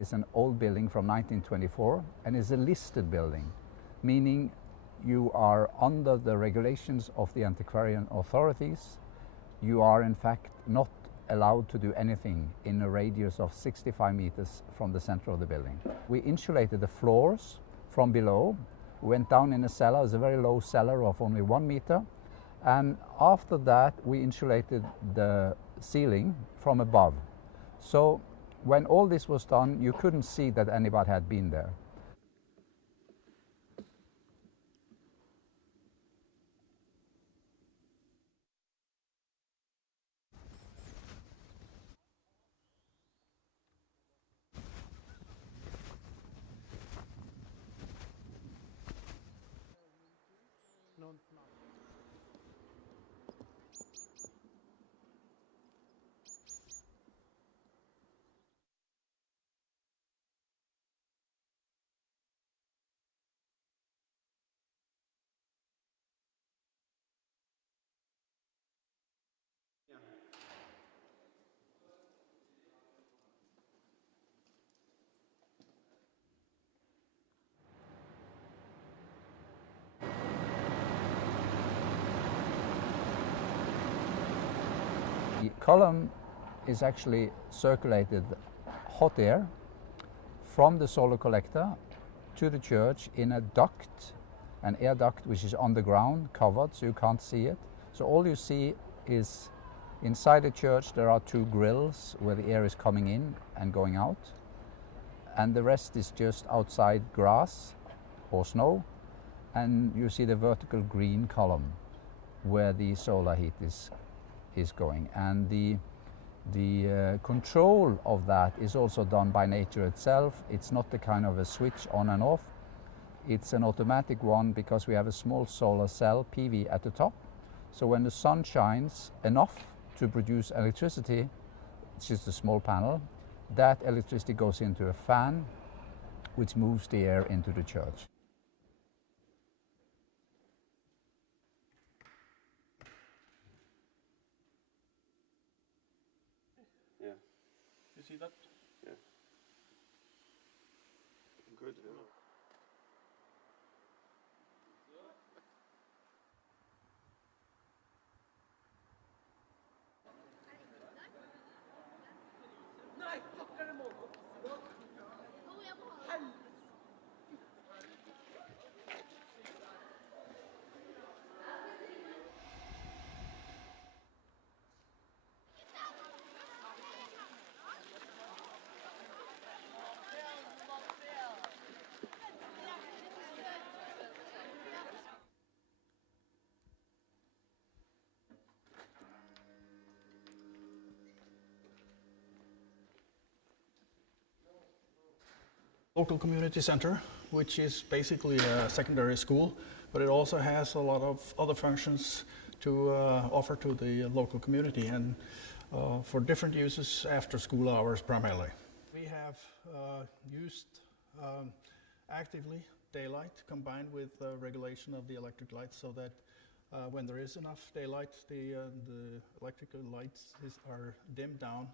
It's an old building from 1924 and is a listed building, meaning you are under the regulations of the antiquarian authorities. You are in fact not allowed to do anything in a radius of 65 meters from the center of the building. We insulated the floors from below, went down in a cellar. It's a very low cellar of only 1 meter, and after that we insulated the ceiling from above. So when all this was done, you couldn't see that anybody had been there. The column is actually circulated hot air from the solar collector to the church in a duct, an air duct which is underground, covered, so you can't see it. So all you see is inside the church there are 2 grills where the air is coming in and going out, and the rest is just outside grass or snow, and you see the vertical green column where the solar heat is going. And the control of that is also done by nature itself. It's not the kind of a switch on and off. It's an automatic one because we have a small solar cell, PV, at the top. So when the sun shines enough to produce electricity, it's just a small panel, that electricity goes into a fan which moves the air into the church. Yeah. You see that? Yeah. Good. Yeah. Local community center, which is basically a secondary school, but it also has a lot of other functions to offer to the local community, and for different uses after school hours primarily. We have used actively daylight combined with regulation of the electric lights, so that when there is enough daylight, the electrical lights are dimmed down,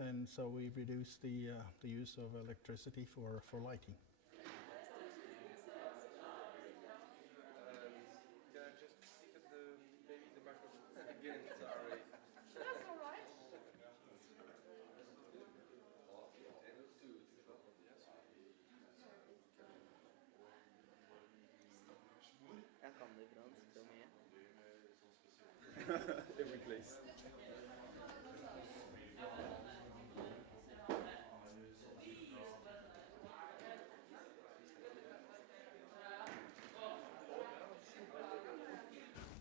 and so we reduce the use of electricity for lighting. Can I just speak at maybe the microphone again? Sorry. That's all right. Jeg kan det fransk til og med. Every place.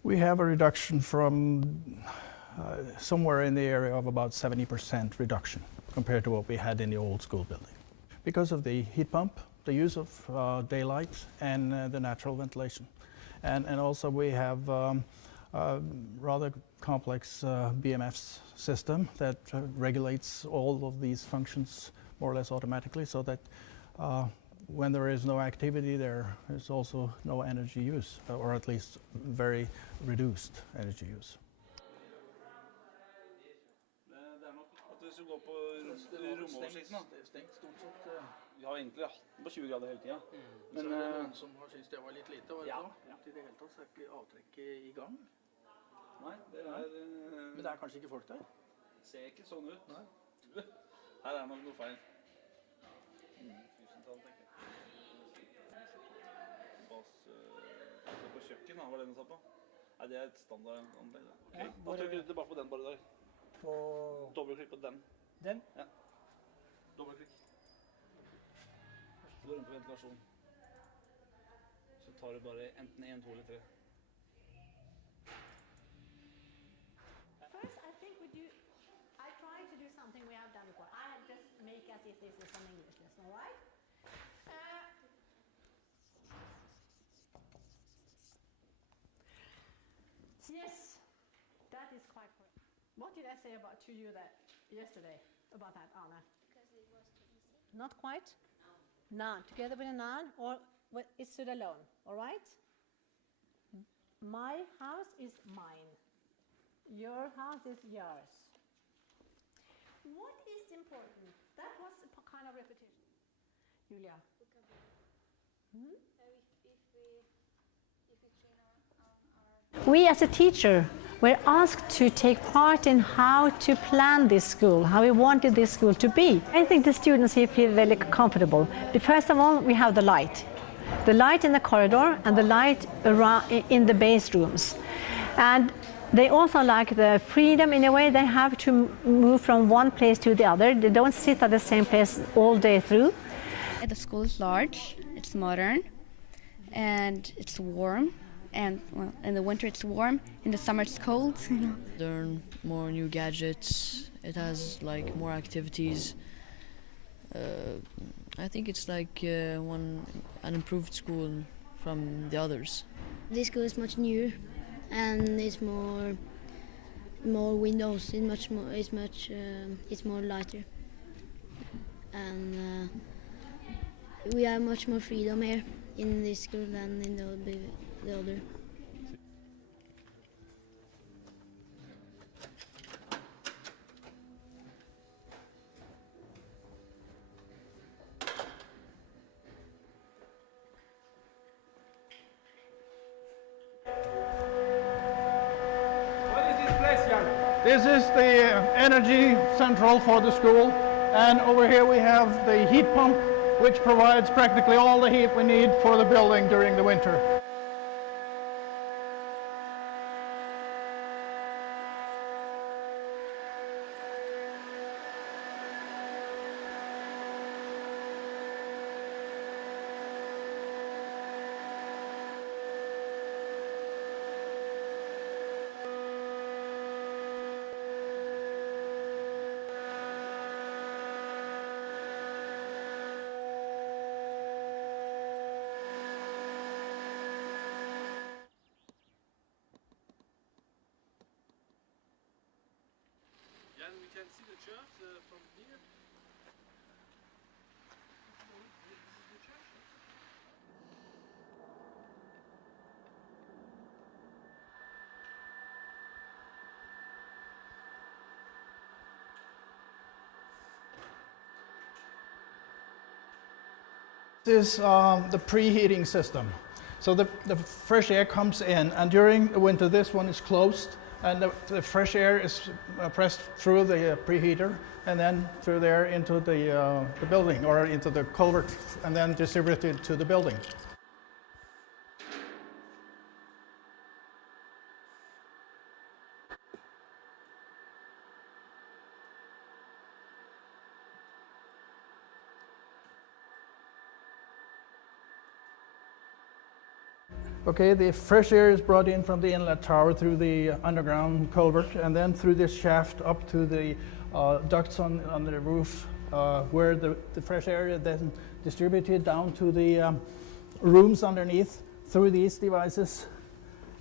We have a reduction from somewhere in the area of about 70% reduction compared to what we had in the old school building. Because of the heat pump, the use of daylight, and the natural ventilation. And also we have rather complex BMS system that regulates all of these functions more or less automatically, so that when there is no activity, there is also no energy use, or at least very reduced energy use. Det er nok at hvis du går på romoversikten, da. Det er stengt stort sett. Vi har egentlig hatt den på 20 grader hele tida. Men så er det noen som har syntes det var litt lite. Var det Ja, så? ja. I det hele tatt så er ikke avtrekket i gang. Nei, det er Men det er kanskje ikke folk der? ser ikke sånn ut. Nei. Her er nok noe feil. 1000-tall, tenker jeg. Se på kjøkken, da, var det den sa på? Nei, det er et standardanlegg. Okay. Da trykker du tilbake på den bare der. På Dobbeltklikk på den. den? Ja. Dobbeltklikk. Så går du inn på ventilasjon. Så tar du bare enten 1, 2 eller 3. First, I think we do. I try to do something we have done before. I just make as if this is an English lesson, all right? Yes, that is quite correct. What did I say about to you that yesterday about that, Anna? Because it was too easy. Not quite. Noun together with a noun, or it stood alone. All right. My house is mine. Your house is yours. What is important? That was a kind of repetition. Julia. Vocabulary. If we train our We as a teacher were asked to take part in how to plan this school, how we wanted this school to be. I think the students here feel very comfortable. First of all, we have the light. The light in the corridor and the light around in the base rooms. And they also like the freedom in a way. They have to move from one place to the other. They don't sit at the same place all day through. The school is large, it's modern, and it's warm. And well, in the winter it's warm, in the summer it's cold. Learn more new gadgets. It has like more activities. I think it's like an improved school from the others. This school is much newer, and it's more windows. It's more lighter, and we have much more freedom here in this school than in the other. What is this place, Jan? This is the energy central for the school, and over here we have the heat pump, which provides practically all the heat we need for the building during the winter. Jan, we can see the church from here. This is the church. This is the preheating system. So the fresh air comes in, and during the winter this one is closed, and the fresh air is pressed through the preheater and then through there into the building, or into the culvert, and then distributed to the building. Okay, the fresh air is brought in from the inlet tower through the underground culvert, and then through this shaft up to the ducts on the roof, where the fresh air is then distributed down to the rooms underneath through these devices,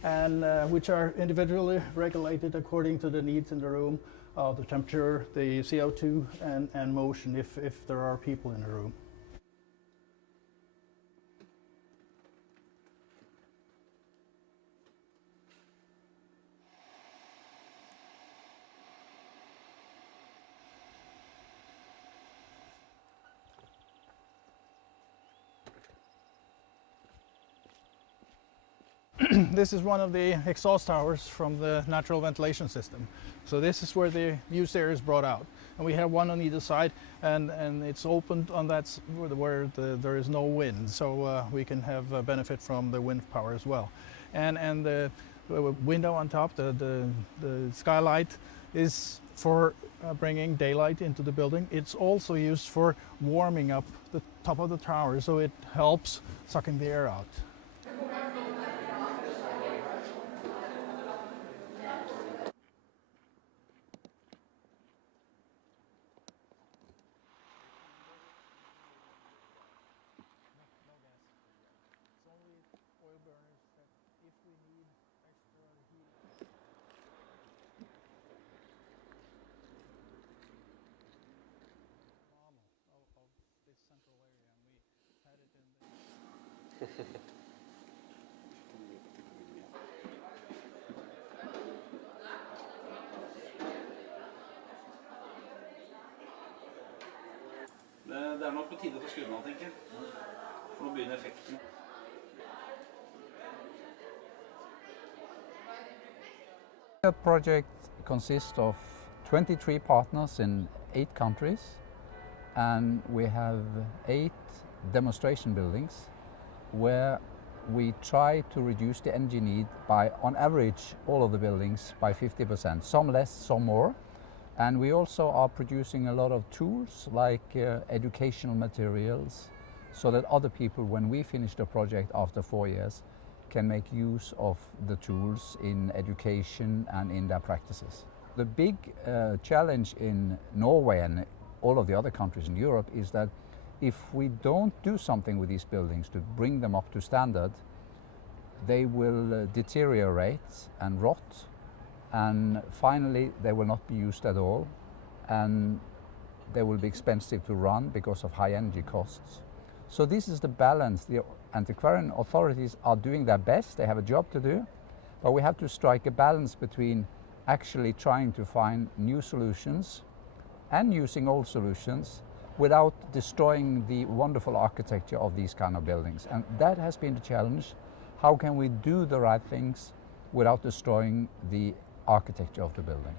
and which are individually regulated according to the needs in the room, the temperature, the CO2, and motion if there are people in the room. This is one of the exhaust towers from the natural ventilation system. So this is where the used air is brought out. And we have one on either side, and it's opened on that where there is no wind, so we can have benefit from the wind power as well. And the window on top, the skylight, is for bringing daylight into the building. It's also used for warming up the top of the tower, so it helps sucking the air out. Det nok på tide å få skrudd den av, tenker jeg. For nå begynner effekten. The project consists of 23 partners in 8 countries, and we have 8 demonstration buildings where we try to reduce the energy need by, on average, all of the buildings by 50%, some less, some more. And we also are producing a lot of tools like educational materials, so that other people, when we finish the project after 4 years, can make use of the tools in education and in their practices. The big challenge in Norway and all of the other countries in Europe is that if we don't do something with these buildings to bring them up to standard, they will deteriorate and rot, and finally they will not be used at all, and they will be expensive to run because of high energy costs. So this is the balance. The antiquarian authorities are doing their best, they have a job to do, but we have to strike a balance between actually trying to find new solutions and using old solutions without destroying the wonderful architecture of these kind of buildings. And that has been the challenge. How can we do the right things without destroying the architecture of the building?